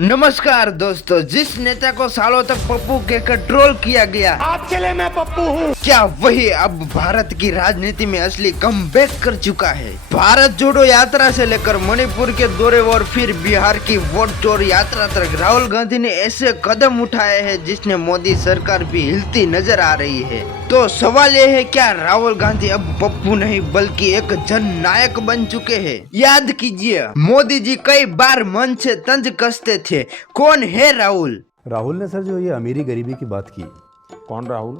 नमस्कार दोस्तों, जिस नेता को सालों तक पप्पू कहकर ट्रोल किया गया, आपके लिए मैं पप्पू हूँ। क्या वही अब भारत की राजनीति में असली कमबैक कर चुका है। भारत जोड़ो यात्रा से लेकर मणिपुर के दौरे और फिर बिहार की वोट चोर यात्रा तक राहुल गांधी ने ऐसे कदम उठाए हैं जिसने मोदी सरकार भी हिलती नजर आ रही है। तो सवाल ये है, क्या राहुल गांधी अब पप्पू नहीं बल्कि एक जन नायक बन चुके हैं। याद कीजिए, मोदी जी कई बार मन से तंज कसते थे। कौन है राहुल? राहुल ने सर जो ये अमीरी गरीबी की बात की। कौन राहुल?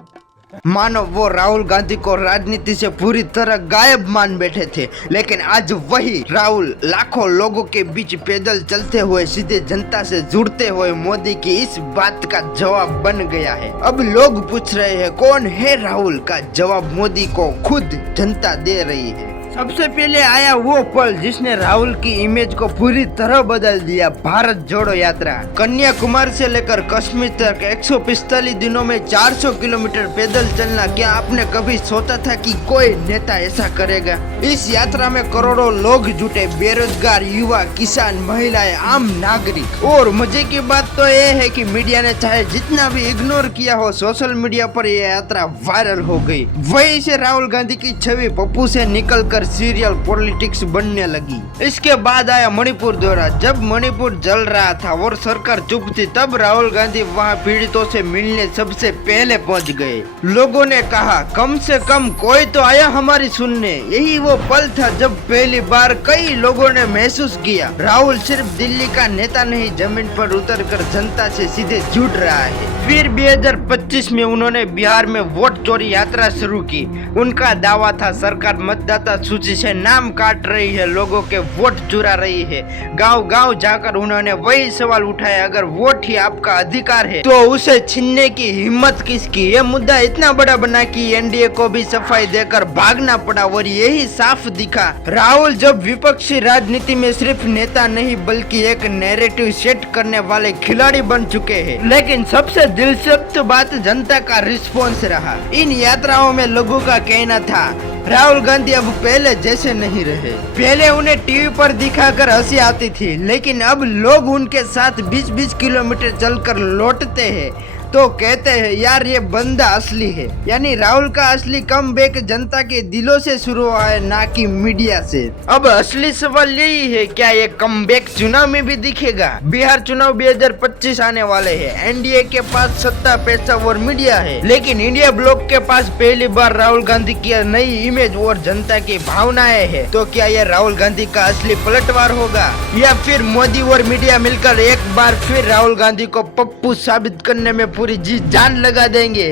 मानो वो राहुल गांधी को राजनीति से पूरी तरह गायब मान बैठे थे, लेकिन आज वही राहुल लाखों लोगों के बीच पैदल चलते हुए सीधे जनता से जुड़ते हुए मोदी की इस बात का जवाब बन गया है। अब लोग पूछ रहे हैं, कौन है राहुल? का जवाब मोदी को खुद जनता दे रही है। सबसे पहले आया वो पल जिसने राहुल की इमेज को पूरी तरह बदल दिया, भारत जोड़ो यात्रा। कन्याकुमारी से लेकर कश्मीर तक 145 दिनों में 400 किलोमीटर पैदल चलना, क्या आपने कभी सोचा था कि कोई नेता ऐसा करेगा? इस यात्रा में करोड़ों लोग जुटे, बेरोजगार, युवा, किसान, महिलाएं, आम नागरिक। और मजे की बात तो ये है कि मीडिया ने चाहे जितना भी इग्नोर किया हो, सोशल मीडिया पर यह यात्रा वायरल हो गई। वहीं से राहुल गांधी की छवि पप्पू से निकलकर सीरियल पॉलिटिक्स बनने लगी। इसके बाद आया मणिपुर दौरा। जब मणिपुर जल रहा था और सरकार चुप थी, तब राहुल गांधी वहां पीड़ितों से मिलने सबसे पहले पहुंच गए। लोगों ने कहा, कम से कम कोई तो आया हमारी सुनने। यही वो पल था जब पहली बार कई लोगों ने महसूस किया, राहुल सिर्फ दिल्ली का नेता नहीं, जमीन पर उतरकर जनता से सीधे जुड़ रहा है। फिर 2025 में उन्होंने बिहार में वोट चोरी यात्रा शुरू की। उनका दावा था, सरकार मतदाता सूची से नाम काट रही है, लोगों के वोट चुरा रही है। गांव-गांव जाकर उन्होंने वही सवाल उठाया, अगर वोट ही आपका अधिकार है तो उसे छीनने की हिम्मत किसकी? ये मुद्दा इतना बड़ा बना कि एनडीए को भी सफाई देकर भागना पड़ा। और यही साफ दिखा, राहुल जब विपक्षी राजनीति में सिर्फ नेता नहीं बल्कि एक नैरेटिव सेट करने वाले खिलाड़ी बन चुके हैं। लेकिन सबसे दिलचस्प बात जनता का रिस्पॉन्स रहा। इन यात्राओं में लोगों का कहना था, राहुल गांधी अब पहले जैसे नहीं रहे। पहले उन्हें टीवी पर दिखाकर हंसी आती थी, लेकिन अब लोग उनके साथ 20-20 किलोमीटर चलकर लौटते हैं तो कहते हैं, यार ये बंदा असली है। यानी राहुल का असली कमबैक जनता के दिलों से शुरू हुआ है, ना कि मीडिया से। अब असली सवाल यही है, क्या ये कमबैक चुनाव में भी दिखेगा? बिहार चुनाव 2025 आने वाले हैं। एनडीए के पास सत्ता, पैसा और मीडिया है, लेकिन इंडिया ब्लॉक के पास पहली बार राहुल गांधी की नई इमेज और जनता की भावनाएं है। तो क्या ये राहुल गांधी का असली पलटवार होगा, या फिर मोदी और मीडिया मिलकर एक बार फिर राहुल गांधी को पप्पू साबित करने में पूरी जी जान लगा देंगे?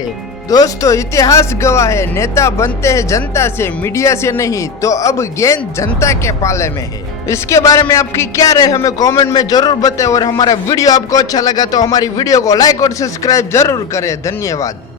दोस्तों, इतिहास गवाह है, नेता बनते हैं जनता से, मीडिया से नहीं। तो अब गेंद जनता के पाले में है। इसके बारे में आपकी क्या राय हमें कमेंट में जरूर बताएं। और हमारा वीडियो आपको अच्छा लगा तो हमारी वीडियो को लाइक और सब्सक्राइब जरूर करें। धन्यवाद।